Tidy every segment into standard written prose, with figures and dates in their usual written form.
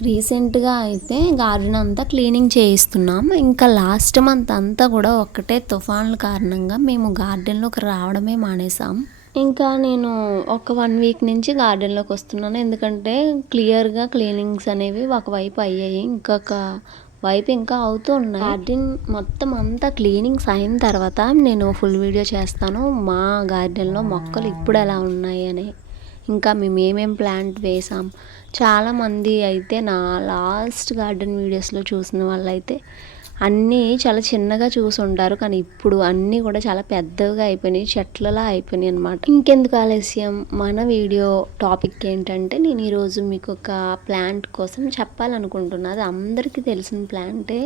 రీసెంట్‌గా అయితే గార్డెన్ అంతా క్లీనింగ్ చేయిస్తున్నాం. ఇంకా లాస్ట్ మంత్ అంతా కూడా ఒక్కటే తుఫాన్ల కారణంగా మేము గార్డెన్‌లోకి రావడమే మానేసాం. ఇంకా నేను ఒక 1 వీక్ నుంచి గార్డెన్‌లోకి వస్తున్నాను. ఎందుకంటే క్లియర్‌గా క్లీనింగ్స్ అనేవి ఒకవైపు అయ్యాయి. ఇంకొక వైపు ఇంకా అవుతూ ఉన్నాయి. గార్డెన్ మొత్తం అంతా క్లీనింగ్స్ అయిన తర్వాత నేను ఫుల్ వీడియో చేస్తాను. మా గార్డెన్‌లో మొక్కలు ఇప్పుడు ఎలా ఉన్నాయి అని. ఇంకా మేము ఏమేం ప్లాంట్ వేసాం. చాలామంది అయితే నా లాస్ట్ గార్డెన్ వీడియోస్లో చూసిన వాళ్ళైతే అన్నీ చాలా చిన్నగా చూసుంటారు. కానీ ఇప్పుడు అన్నీ కూడా చాలా పెద్దగా అయిపోయినాయి. చెట్లలా అయిపోయినాయి అనమాట. ఇంకెందుకు ఆలస్యం, మన వీడియో టాపిక్ ఏంటంటే నేను ఈరోజు మీకు ఒక ప్లాంట్ కోసం చెప్పాలనుకుంటున్నా. అది అందరికీ తెలిసిన ప్లాంటే.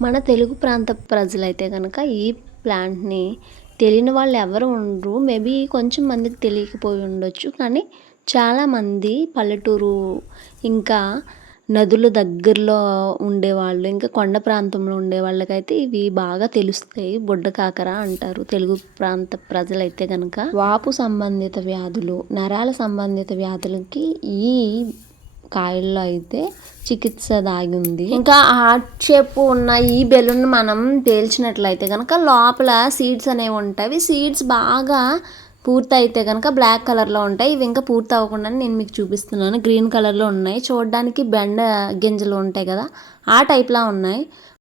మన తెలుగు ప్రాంత ప్రజలైతే కనుక ఈ ప్లాంట్ని తెలియని వాళ్ళు ఎవరు ఉండరు. మేబీ కొంచెం మందికి తెలియకపోయి ఉండొచ్చు. కానీ చాలామంది పల్లెటూరు ఇంకా నదుల దగ్గరలో ఉండేవాళ్ళు, ఇంకా కొండ ప్రాంతంలో ఉండేవాళ్ళకైతే ఇవి బాగా తెలుస్తాయి. బుడ్డ కాకర అంటారు తెలుగు ప్రాంత ప్రజలైతే కనుక. వాపు సంబంధిత వ్యాధులు, నరాల సంబంధిత వ్యాధులకి ఈ కాయల్లో అయితే చికిత్స దాగి ఉంది. ఇంకా హార్ట్ షేప్ ఉన్న ఈ బెలూన్ మనం పేల్చినట్లయితే కనుక లోపల సీడ్స్ అనేవి ఉంటాయి. సీడ్స్ బాగా పూర్తి అయితే కనుక బ్లాక్ కలర్లో ఉంటాయి. ఇవి ఇంకా పూర్తి అవ్వకుండా నేను మీకు చూపిస్తున్నాను. గ్రీన్ కలర్లో ఉన్నాయి. చూడడానికి బెండ గింజలు ఉంటాయి కదా, ఆ టైప్లా ఉన్నాయి.